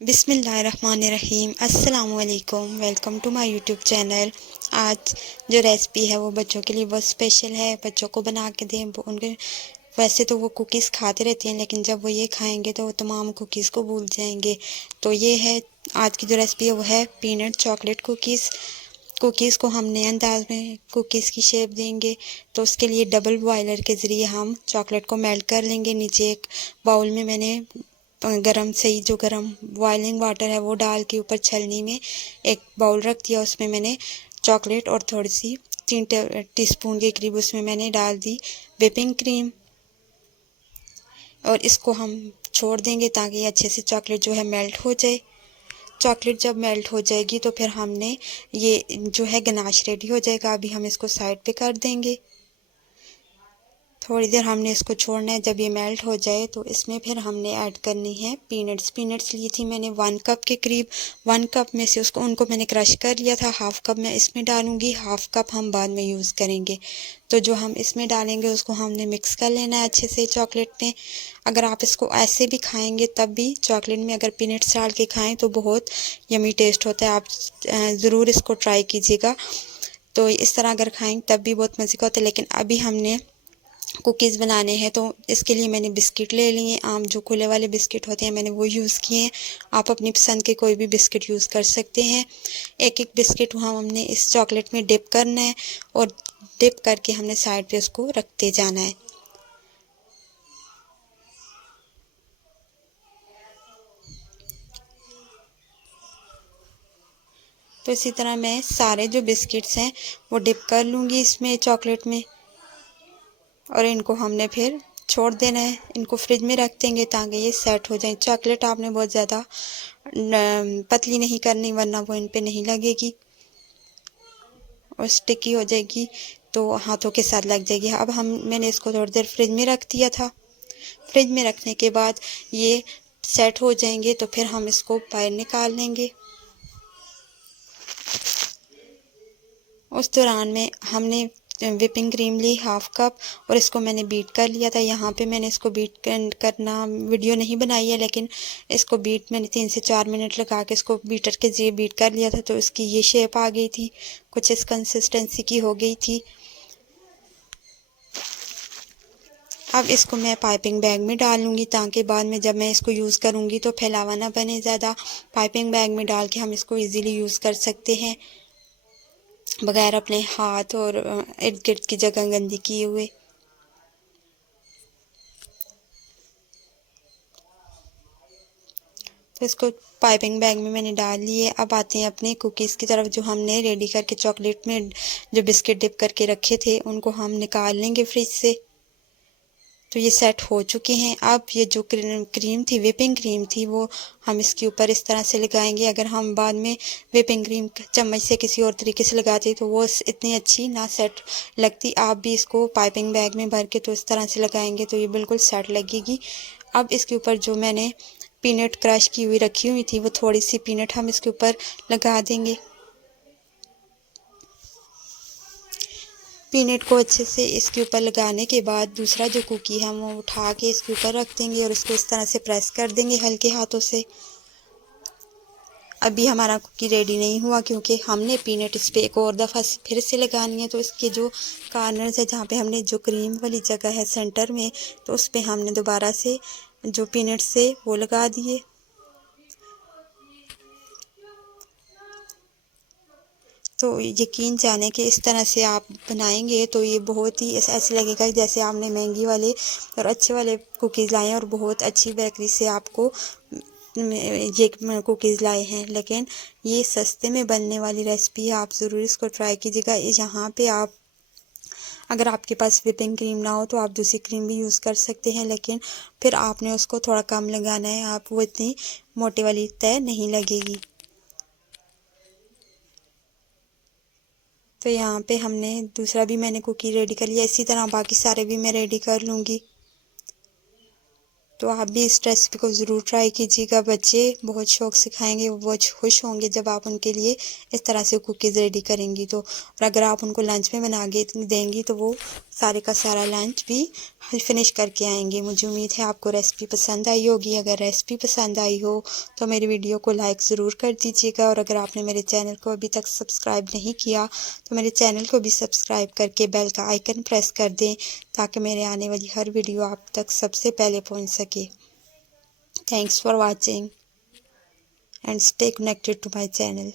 बिस्मिल्लाहिर्रहमानिर्रहीम अस्सलाम वालेकुम। Welcome to my YouTube channel. आज जो रेसिपी है वो बच्चों के लिए बहुत स्पेशल है। बच्चों को बना के दें। उनके वैसे तो वो कुकीज़ खाते रहते हैं, लेकिन जब वो ये खाएंगे तो वो तमाम कुकीज़ को भूल जाएंगे। तो ये है आज की जो रेसिपी है वो है पीनट चॉकलेट कुकीज़। कुकीज़ को हम नए अंदाज में कुकीज़ की शेप देंगे, तो उसके लिए डबल बॉयलर के ज़रिए हम चॉकलेट को मेल्ट कर लेंगे। नीचे एक बाउल में मैंने गरम बॉइलिंग वाटर है वो डाल के ऊपर छलनी में एक बाउल रख दिया। उसमें मैंने चॉकलेट और थोड़ी सी 3 टीस्पून के करीब उसमें मैंने डाल दी व्हिपिंग क्रीम, और इसको हम छोड़ देंगे ताकि अच्छे से चॉकलेट जो है मेल्ट हो जाए। चॉकलेट जब मेल्ट हो जाएगी तो फिर हमने ये जो है गनाश रेडी हो जाएगा। अभी हम इसको साइड पे कर देंगे। थोड़ी देर हमने इसको छोड़ना है। जब ये मेल्ट हो जाए तो इसमें फिर हमने ऐड करनी है पीनट्स ली थी मैंने 1 कप के करीब। 1 कप में से उनको मैंने क्रश कर लिया था। हाफ़ कप मैं इसमें डालूंगी, हाफ़ कप हम बाद में यूज़ करेंगे। तो जो हम इसमें डालेंगे उसको हमने मिक्स कर लेना है अच्छे से चॉकलेट में। अगर आप इसको ऐसे भी खाएंगे तब भी चॉकलेट में अगर पीनट्स डाल के खाएँ तो बहुत यमी टेस्ट होता है। आप ज़रूर इसको ट्राई कीजिएगा। तो इस तरह अगर खाएँ तब भी बहुत मज़े का होता है। लेकिन अभी हमने कुकीज़ बनाने हैं तो इसके लिए मैंने बिस्किट ले लिए। आम जो खुले वाले बिस्किट होते हैं मैंने वो यूज़ किए हैं। आप अपनी पसंद के कोई भी बिस्किट यूज़ कर सकते हैं। एक एक बिस्किट हमने इस चॉकलेट में डिप करना है, और डिप करके हमने साइड पे उसको रखते जाना है। तो इसी तरह मैं सारे जो बिस्किट्स हैं वो डिप कर लूँगी इसमें चॉकलेट में, और इनको हमने फिर छोड़ देना है। इनको फ्रिज में रख देंगे ताकि ये सेट हो जाए। चॉकलेट आपने बहुत ज़्यादा पतली नहीं करनी, वरना वो इन पे नहीं लगेगी और स्टिकी हो जाएगी तो हाथों के साथ लग जाएगी। अब मैंने इसको थोड़ी देर फ्रिज में रख दिया था। फ्रिज में रखने के बाद ये सेट हो जाएंगे तो फिर हम इसको बाहर निकाल लेंगे। उस दौरान में हमने व्हिपिंग क्रीम ली 1/2 कप, और इसको मैंने बीट कर लिया था। यहाँ पे मैंने इसको बीट करना वीडियो नहीं बनाई है, लेकिन इसको बीट मैंने 3 से 4 मिनट लगा के इसको बीटर के ज़रिए बीट कर लिया था। तो इसकी ये शेप आ गई थी, कुछ इस कंसिस्टेंसी की हो गई थी। अब इसको मैं पाइपिंग बैग में डाल लूँगी ताकि बाद में जब मैं इसको यूज़ करूँगी तो फैलावा ना बने ज़्यादा। पाइपिंग बैग में डाल के हम इसको ईज़िली यूज़ कर सकते हैं बगैर अपने हाथ और इर्द गिर्द की जगह गंदी किए हुए। तो इसको पाइपिंग बैग में मैंने डाल लिए। अब आते हैं अपने कुकीज़ की तरफ। जो हमने रेडी करके चॉकलेट में जो बिस्किट डिप करके रखे थे उनको हम निकाल लेंगे फ्रिज से। तो ये सेट हो चुके हैं। अब ये जो क्रीम थी, व्हिपिंग क्रीम थी, वो हम इसके ऊपर इस तरह से लगाएंगे। अगर हम बाद में व्हिपिंग क्रीम चम्मच से किसी और तरीके से लगाते तो वो इतनी अच्छी ना सेट लगती। आप भी इसको पाइपिंग बैग में भर के तो इस तरह से लगाएंगे तो ये बिल्कुल सेट लगेगी। अब इसके ऊपर जो मैंने पीनट क्रश की हुई रखी हुई थी वो थोड़ी सी पीनट हम इसके ऊपर लगा देंगे। पीनट को अच्छे से इसके ऊपर लगाने के बाद दूसरा जो कुकी है वो उठा के इसके ऊपर रख देंगे और इसको इस तरह से प्रेस कर देंगे हल्के हाथों से। अभी हमारा कुकी रेडी नहीं हुआ क्योंकि हमने पीनट इस पर एक और दफ़ा फिर से लगानी है। तो इसके जो कार्नर्स है, जहाँ पे हमने जो क्रीम वाली जगह है सेंटर में, तो उस पर हमने दोबारा से जो पीनट से वो लगा दिए। तो यकीन जाने कि इस तरह से आप बनाएंगे तो ये बहुत ही ऐसे लगेगा जैसे आपने महंगी वाले और अच्छे वाले कुकीज़ लाए हैं और बहुत अच्छी बेकरी से आपको ये कुकीज़ लाए हैं। लेकिन ये सस्ते में बनने वाली रेसिपी है, आप ज़रूर इसको ट्राई कीजिएगा। यहाँ पे आप अगर आपके पास व्हिपिंग क्रीम ना हो तो आप दूसरी क्रीम भी यूज़ कर सकते हैं, लेकिन फिर आपने उसको थोड़ा कम लगाना है। आप वो इतनी मोटे वाली तय नहीं लगेगी। तो यहाँ पे हमने दूसरा भी मैंने कुकी रेडी कर लिया। इसी तरह बाकी सारे भी मैं रेडी कर लूँगी। तो आप भी इस रेसिपी को ज़रूर ट्राई कीजिएगा। बच्चे बहुत शौक़ से खाएंगे, वो बहुत खुश होंगे जब आप उनके लिए इस तरह से कुकीज़ रेडी करेंगी तो। और अगर आप उनको लंच में बना के देंगी तो वो सारे का सारा लंच भी फिनिश करके आएंगे। मुझे उम्मीद है आपको रेसिपी पसंद आई होगी। अगर रेसिपी पसंद आई हो तो मेरी वीडियो को लाइक ज़रूर कर दीजिएगा, और अगर आपने मेरे चैनल को अभी तक सब्सक्राइब नहीं किया तो मेरे चैनल को भी सब्सक्राइब करके बेल का आइकन प्रेस कर दें, ताकि मेरे आने वाली हर वीडियो आप तक सबसे पहले पहुंच सके। Thanks for watching and stay connected to my channel.